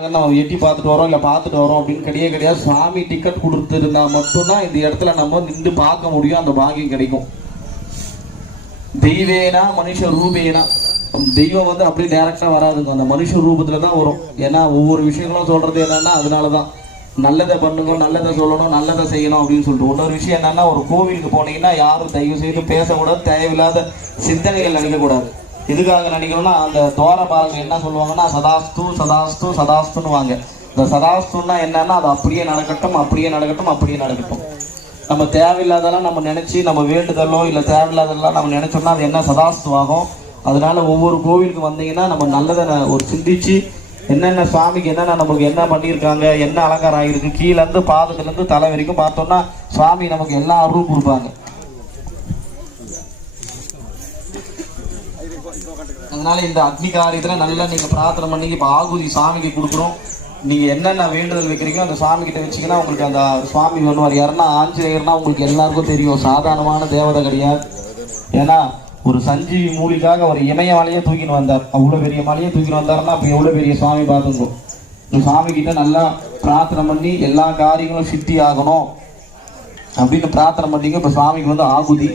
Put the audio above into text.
நம்ம எட்டி பார்த்துட்டு வரோம் இல்லை பார்த்துட்டு வரோம் அப்படின்னு கிடையாது. சுவாமி டிக்கெட் கொடுத்துருந்தா மட்டும்தான் இந்த இடத்துல நம்ம நின்று பார்க்க முடியும், அந்த பாக்கியம் கிடைக்கும். தெய்வேனா மனுஷ ரூபேனா, தெய்வம் வந்து அப்படியே டைரக்டா வராதுங்க, அந்த மனுஷ ரூபத்துல தான் வரும். ஏன்னா ஒவ்வொரு விஷயங்களும் சொல்றது என்னன்னா அதனாலதான் நல்லதை பண்ணுங்க, நல்லதை சொல்லணும், நல்லதை செய்யணும் அப்படின்னு சொல்லிட்டு. இன்னொரு விஷயம் என்னன்னா, ஒரு கோவிலுக்கு போனீங்கன்னா யாரும் தயவு செய்து பேசக்கூடாது, தேவையில்லாத சிந்தனைகள் நினைக்கக்கூடாது. எதுக்காக நினைக்கணும்னா, அந்த துவாரபாலகர் என்ன சொல்லுவாங்கன்னா சதாஸ்து சதாஸ்து சதாஸ்துன்னு வாங்க. இந்த சதாஸ்துன்னா என்னன்னா அது அப்படியே நடக்கட்டும், அப்படியே நடக்கட்டும், அப்படியே நடக்கட்டும். நம்ம தேவையில்லாதெல்லாம் நம்ம நினைச்சு நம்ம வேண்டுதலோ இல்லை தேவையில்லாதெல்லாம் நம்ம நினைச்சோம்னா அது என்ன சதாஸ்து ஆகும். அதனால ஒவ்வொரு கோவிலுக்கு வந்தீங்கன்னா நம்ம நல்லதை ஒரு சிந்திச்சு என்னென்ன சுவாமிக்கு என்னென்ன நமக்கு என்ன பண்ணியிருக்காங்க, என்ன அலங்காரம் ஆகிருக்கு, கீழேருந்து பாதத்துலேருந்து தலை வரைக்கும் பார்த்தோம்னா சுவாமி நமக்கு எல்லா அருளும் கொடுப்பாங்க. அதனால இந்த அக்னி காரியத்துல நல்லா நீங்க பிரார்த்தனை பண்ணி இப்ப ஆகுதி சாமிக்கு கொடுக்குறோம். நீங்க என்னென்ன வேண்டுதல் வைக்கிறீங்களோ அந்த சுவாமி கிட்ட வச்சீங்கன்னா உங்களுக்கு அந்த சுவாமி பண்ணுவார். யாருன்னா ஆஞ்சநேயர்னா உங்களுக்கு எல்லாருக்கும் தெரியும், சாதாரணமான தேவதை கிடையாது. ஏன்னா ஒரு சஞ்சீவி மூலிக்காக ஒரு இமயமலையே தூக்கின்னு வந்தார், அவ்வளவு பெரிய மலையை தூக்கின்னு வந்தாருன்னா அப்ப எவ்வளவு பெரிய சுவாமி பார்த்துக்கோ. இந்த சுவாமி கிட்ட நல்லா பிரார்த்தனை பண்ணி எல்லா காரியங்களும் சித்தி ஆகணும் அப்படின்னு பிரார்த்தனை பண்ணீங்க. இப்ப சுவாமிக்கு வந்து ஆகுதி